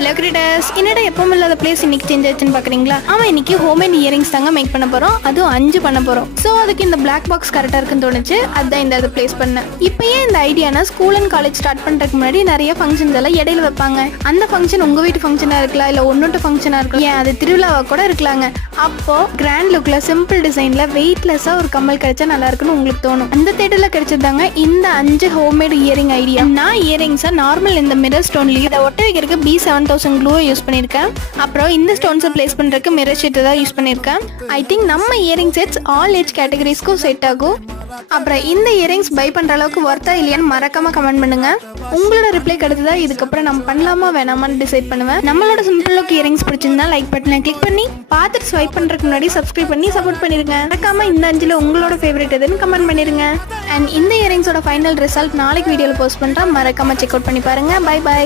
Hello creators, என்னடா எப்பவும் இல்லாத பிளேஸ் இன்னைக்கு சேஞ்ச் ஆச்சுன்னு பாக்குறீங்களா? ஆமா, இன்னைக்கு ஹோம்மேட் இயரிங்ஸ் தாங்க மேக் பண்ண போறோம். அதுவும் 5 பண்ண போறோம். ஸோ அதுக்கு இந்த பிளாக் பாக்ஸ் கரெக்டா இருக்குன்னு தோணுச்சு. அதான் இந்த இதை பிளேஸ் பண்ணேன். இப்போ ஏன் இந்த ஐடியானா, ஸ்கூல் அண்ட் காலேஜ் ஸ்டார்ட் பண்றதுக்கு முன்னாடி நிறைய ஃபங்க்ஷன்ஸ் எல்லாம் இடையில வைப்பாங்க. அந்த ஃபங்க்ஷன் உங்க வீட்டு ஃபங்க்ஷனா இருக்கலாம், இல்ல ஒன்னொட்டு ஃபங்க்ஷனா இருக்கலாம், ஏன் அது திருவிழாவா கூட இருக்கலாங்க. அப்போ கிராண்ட் லுக்ல சிம்பிள் டிசைன்ல வெயிட்லெஸ்ஸா ஒரு கம்மல் கிடைச்சா நல்லா இருக்குன்னு உங்களுக்கு தோணும். அந்த தேட்டர்ல கிடைச்சதாங்க இந்த 5 ஹோம்மேட் இயரிங் ஐடியா. நான் இயரிங்ஸை நார்மல் இந்த மிரர் ஸ்டோன்லயும் இதை ஒட்ட வைக்கிறதுக்கு B7000 க்ளூ யூஸ் பண்ணியிருக்கேன். அப்புறம் இந்த ஸ்டோன்ஸை பிளேஸ் பண்றதுக்கு மிரர் ஷீட் தான் யூஸ் பண்ணியிருக்கேன். ஐ திங்க் நம்ம இயரிங் செட்ஸ் ஆல் ஏஜ் கேட்டகரிஸ்க்கும் செட் ஆகும். அப்புறம் இந்த இயரிங்ஸ் பை பண்ற அளவுக்கு ஒர்த்தா இல்லையான்னு மறக்காம கமெண்ட் பண்ணுங்க. உங்களோட ரிப்ளை கிடைச்சதா இதுக்கப்புறம் நம்ம பண்ணலாமா வேணாமான்னு டிசைட் பண்ணுவேன். நம்மளோட சிம்பிள் லுக் இயரிங்ஸ் பிடிச்சிருந்தா லைக் பட்டனை கிளிக் பண்ணி பார்த்துட்டு ஸ்வைப் பண்றதுக்கு முன்னாடி சப்ஸ்கிரைப் பண்ணி சப்போர்ட் பண்ணிருங்க. மறக்காம இந்த 5ல உங்களோட ஃபேவரட் எதுன்னு கமெண்ட் பண்ணிருங்க. அண்ட் இந்த இயரிங்ஸோட ஃபைனல் ரிசல்ட் நாளைக்கு வீடியோல போஸ்ட் பண்றேன். மறக்காம செக் அவுட் பண்ணி பாருங்க. Bye by.